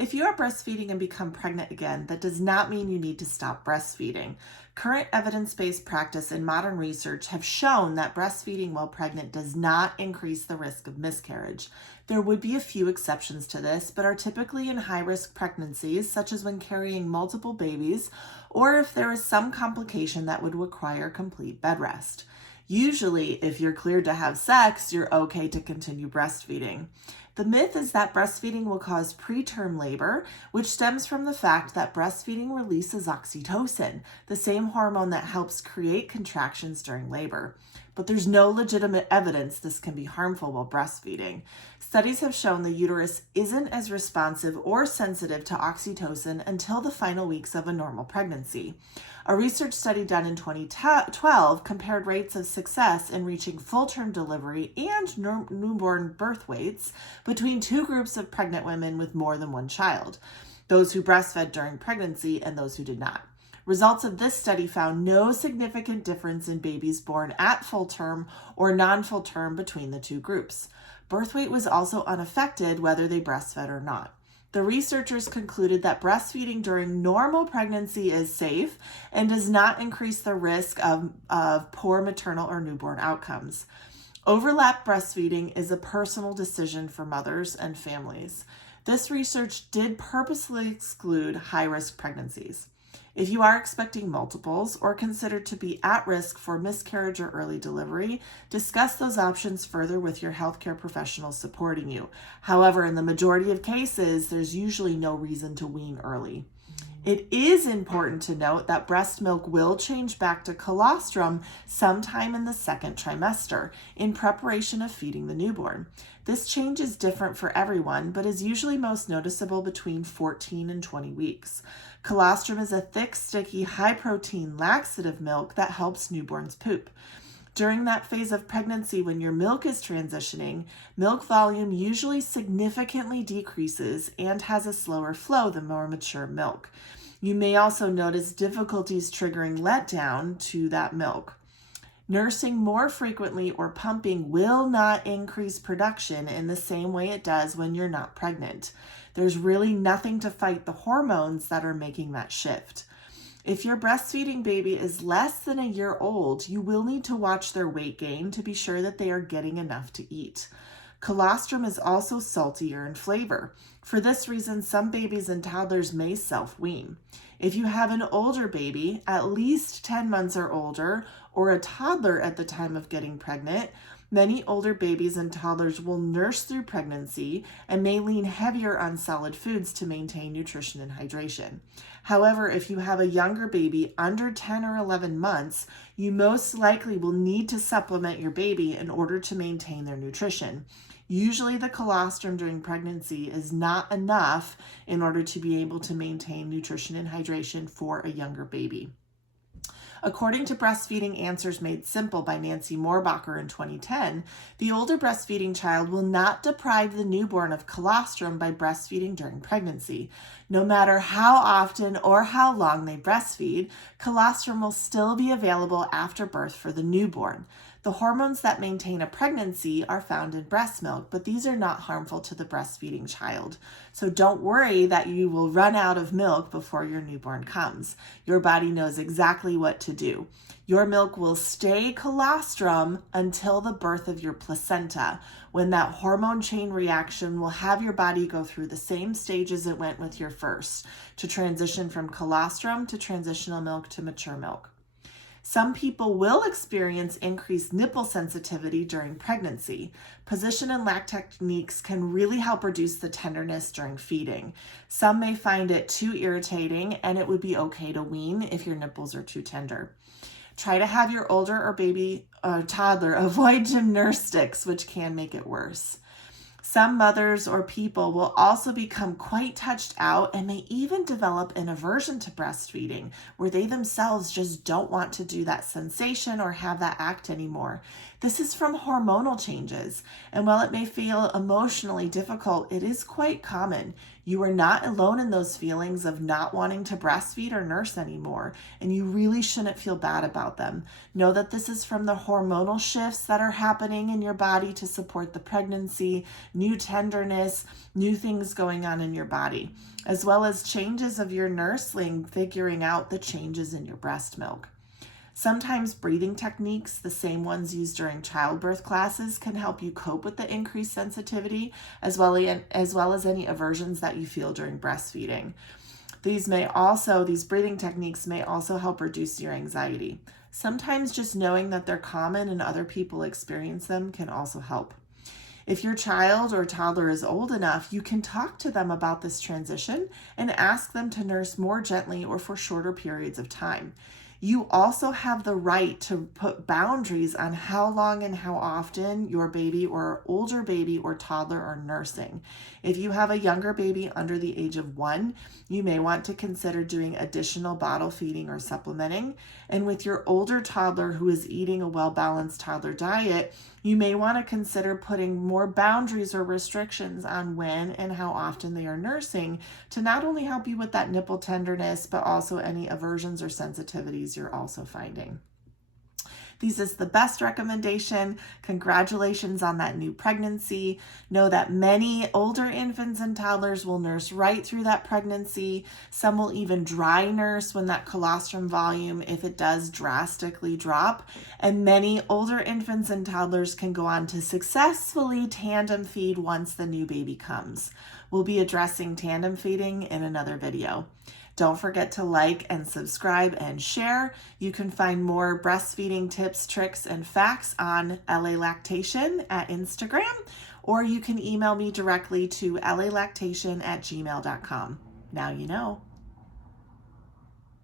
If you are breastfeeding and become pregnant again, that does not mean you need to stop breastfeeding. Current evidence-based practice and modern research have shown that breastfeeding while pregnant does not increase the risk of miscarriage. There would be a few exceptions to this, but are typically in high-risk pregnancies, such as when carrying multiple babies, or if there is some complication that would require complete bed rest. Usually, if you're cleared to have sex, you're okay to continue breastfeeding. The myth is that breastfeeding will cause preterm labor, which stems from the fact that breastfeeding releases oxytocin, the same hormone that helps create contractions during labor. But there's no legitimate evidence this can be harmful while breastfeeding. Studies have shown the uterus isn't as responsive or sensitive to oxytocin until the final weeks of a normal pregnancy. A research study done in 2012 compared rates of success in reaching full-term delivery and newborn birth weights between two groups of pregnant women with more than one child, those who breastfed during pregnancy and those who did not. Results of this study found no significant difference in babies born at full term or non-full term between the two groups. Birth weight was also unaffected whether they breastfed or not. The researchers concluded that breastfeeding during normal pregnancy is safe and does not increase the risk of poor maternal or newborn outcomes. Overlap breastfeeding is a personal decision for mothers and families. This research did purposely exclude high-risk pregnancies. If you are expecting multiples or considered to be at risk for miscarriage or early delivery, discuss those options further with your healthcare professional supporting you. However, in the majority of cases, there's usually no reason to wean early. It is important to note that breast milk will change back to colostrum sometime in the second trimester in preparation of feeding the newborn. This change is different for everyone, but is usually most noticeable between 14 and 20 weeks. Colostrum is a thick, sticky, high-protein laxative milk that helps newborns poop. During that phase of pregnancy when your milk is transitioning, milk volume usually significantly decreases and has a slower flow than more mature milk. You may also notice difficulties triggering letdown to that milk. Nursing more frequently or pumping will not increase production in the same way it does when you're not pregnant. There's really nothing to fight the hormones that are making that shift. If your breastfeeding baby is less than a year old, you will need to watch their weight gain to be sure that they are getting enough to eat. Colostrum is also saltier in flavor. For this reason, some babies and toddlers may self-wean. If you have an older baby, at least 10 months or older, or a toddler at the time of getting pregnant, many older babies and toddlers will nurse through pregnancy and may lean heavier on solid foods to maintain nutrition and hydration. However, if you have a younger baby under 10 or 11 months, you most likely will need to supplement your baby in order to maintain their nutrition. Usually the colostrum during pregnancy is not enough in order to be able to maintain nutrition and hydration for a younger baby. According to Breastfeeding Answers Made Simple by Nancy Moorbacher in 2010, the older breastfeeding child will not deprive the newborn of colostrum by breastfeeding during pregnancy. No matter how often or how long they breastfeed, colostrum will still be available after birth for the newborn. The hormones that maintain a pregnancy are found in breast milk, but these are not harmful to the breastfeeding child. So don't worry that you will run out of milk before your newborn comes. Your body knows exactly what to do. Your milk will stay colostrum until the birth of your placenta, when that hormone chain reaction will have your body go through the same stages it went with your first, to transition from colostrum to transitional milk to mature milk. Some people will experience increased nipple sensitivity during pregnancy. Position and lac techniques can really help reduce the tenderness during feeding. Some may find it too irritating, and it would be okay to wean if your nipples are too tender. Try to have your older or baby or toddler avoid gymnastics, which can make it worse. Some mothers or people will also become quite touched out and may even develop an aversion to breastfeeding, where they themselves just don't want to do that sensation or have that act anymore. This is from hormonal changes, and while it may feel emotionally difficult, it is quite common. You are not alone in those feelings of not wanting to breastfeed or nurse anymore, and you really shouldn't feel bad about them. Know that this is from the hormonal shifts that are happening in your body to support the pregnancy, new tenderness, new things going on in your body, as well as changes of your nursling figuring out the changes in your breast milk. Sometimes breathing techniques, the same ones used during childbirth classes, can help you cope with the increased sensitivity as well as any aversions that you feel during breastfeeding. These breathing techniques may also help reduce your anxiety. Sometimes just knowing that they're common and other people experience them can also help. If your child or toddler is old enough, you can talk to them about this transition and ask them to nurse more gently or for shorter periods of time. You also have the right to put boundaries on how long and how often your baby or older baby or toddler are nursing. If you have a younger baby under the age of 1, you may want to consider doing additional bottle feeding or supplementing. And with your older toddler who is eating a well-balanced toddler diet, you may want to consider putting more boundaries or restrictions on when and how often they are nursing to not only help you with that nipple tenderness, but also any aversions or sensitivities you're also finding. This is the best recommendation. Congratulations on that new pregnancy. Know that many older infants and toddlers will nurse right through that pregnancy. Some will even dry nurse when that colostrum volume, if it does, drastically drop. And many older infants and toddlers can go on to successfully tandem feed once the new baby comes. We'll be addressing tandem feeding in another video. Don't forget to like and subscribe and share. You can find more breastfeeding tips, tricks, and facts on LA Lactation at Instagram, or you can email me directly to lalactation@gmail.com. Now you know.